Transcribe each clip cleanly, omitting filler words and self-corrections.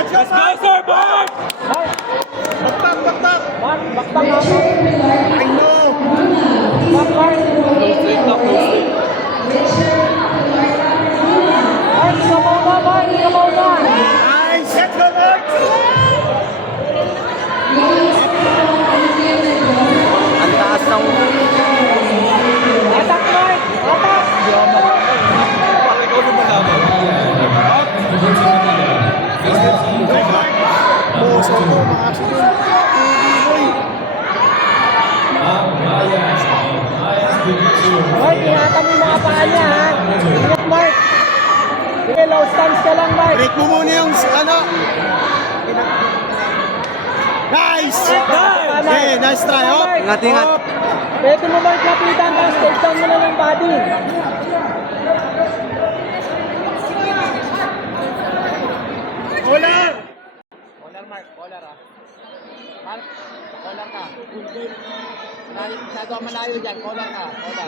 Let's go, sir, Mark! Baktak, baktak! Mark, bakta nga po. I know! Mark, Mark. No straight up, no straight. Mark, sabaw na, Mark. Sabaw na. Nice! Let's go, Mark! Ang taas ng... Atak, Mark. Atak. Parang ikaw din malaman. Oh, so ito, makasunod. Mark, ingatan mo yung mga paa niya, ha? Ingat, Mark. Sige, low stance ka lang, Mark. Break mo muna yung ano. Nice! Okay, nice try. Oh. Ingat, ingat. Pwede mo, Mark, lapitan, tapos take down mo na ng body. Hola! Collar, Mark. Collar, ha? Mark, collar ka. Masyado malayo dyan. Collar ka. Collar.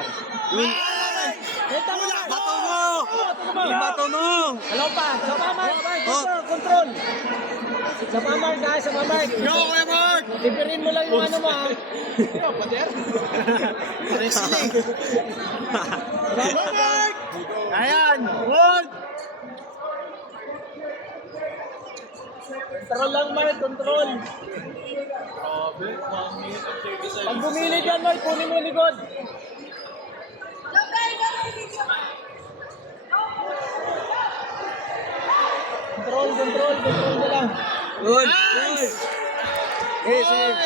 Kita mo, Mark. Bato mo! Bato mo! Hello pa. Sama, Mark. Mark, Oh. control. Sama, Mark, ha? Sama, Mark. Yo, Kuya Mark! Lipirin mo lang yung ano mo, ha? Wrestling! Go, Mark! Ayan! Hold! Control lang, Mark. Control. Pag bumilid yan, Mark, kunin mo yung likod. Control mo lang. Good! Nice! Yes, yes.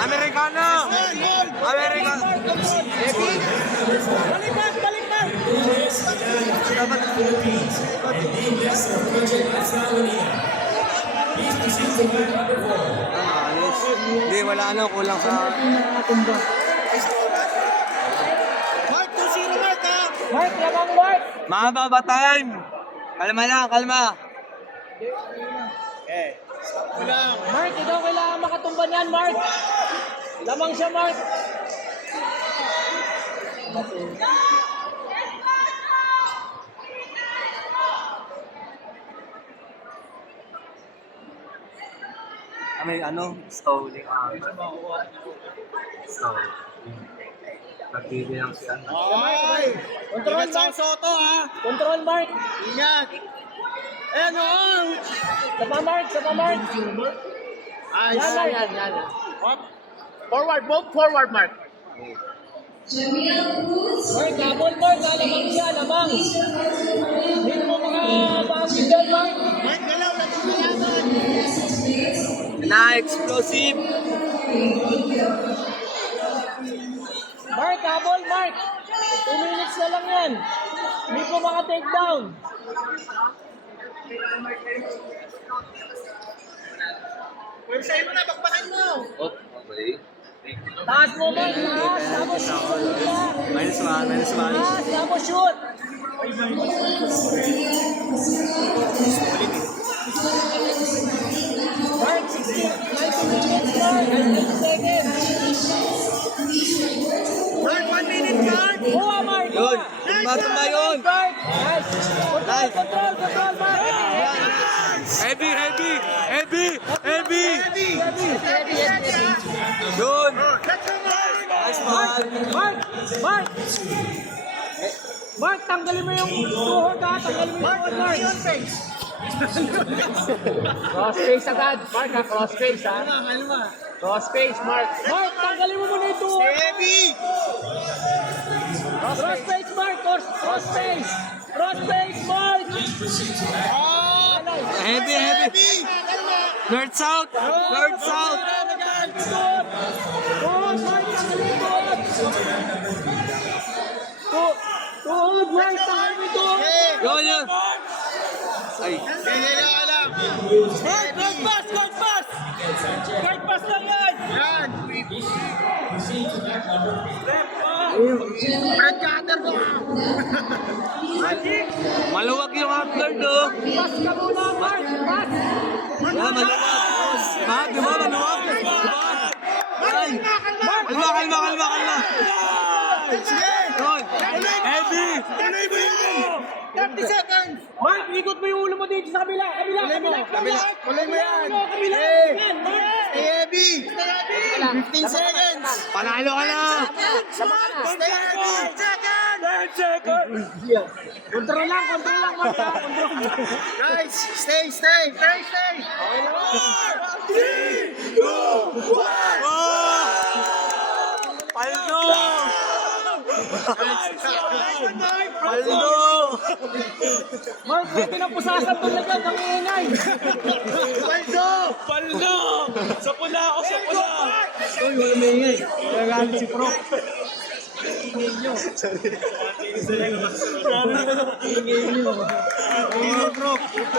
Amerikano! Amerikano! Balik, Mark. Ayos. Hindi, wala ano, kulang sa... Mark, 2-0 Mark ha! Mark, lamang, Mark. Mahaba ba time? Kalma lang, kalma. Okay, stop mo lang. Mark, ikaw kailangan makatumban yan, Mark. Lamang siya, Mark. May ano, stalling. Stall. Nagbibilang si ano. Okay! Control, Ingat sa Mark. Soto ha! Control, Mark. Ingat! Ayan o! Sama, Mark. Nice! Yan. Up. Forward, move forward, Mark. Mark, double, Mark. Lamang siya, lamang. Hindi mo makapangin dyan, Mark. Mark, galaw, nagkakalaman. Na-explosive! Mark, double, Mark. 2 minutes na lang yan. Hindi ko maka-take down. Pwersahin mo na, bakbakan mo. Oh, okay. Taas mo, Mark. Taas. Tapos shoot. Minus one. Taas. Tapos shoot. Mark, 90 minutes, Mark. 90 seconds. Mark, 1 minute, Mark. Buha, Mark. Yun! Buha. Tumba yun! Mark. Nice. Nice. Control, Mark. Heavy! Heavy! Yun! Let's go, Mark! Nice man! Mark. Mark, tanggalin mo yung tuhod, ha. Tanggalin mo yung tuhod, Mark. Cross face agad. Mark, ha. Cross face, ha. Kalma. Cross face, Mark. Mark, tanggalin mo muna yung tuhod. Heavy! Cross face, Mark. Cross face, Mark. Heavy! North south! Tuhod, Mark. Tanggalin yung tuhod. Tuhod, Mark. Tanggalin mo yung tuhod. Yun! Ay! Kaya lang. Mark, guard pass. Guard pass lang yan. Yan! Brad Cutter ko! Maluwag yung upguard, oh! Pass ka muna, Mark. Pass. Yan, maluwag! Di ba? Maluwag! Di ba? Ay! Kalma! Sige! Yun! Tuloy mo yan! 30 seconds! Mark, ikot mo yung ulo mo dito sa kabila. Kabila, kabila. Tuloy mo yan! Kabila. Hey! Yan, Mark. Stay heavy! 15 seconds! Panalo ka na! Stay heavy! 10 seconds! Control lang, Mark. ha? Control. Guys, stay! Stay! Paldo! Paldo! Mark, pwede na pusasan doon na dyan. Ang ingay. Paldo! Sa pula ako, sa pula! Uy, wala may ingay. Nagalit si Pro. Ingay nyo.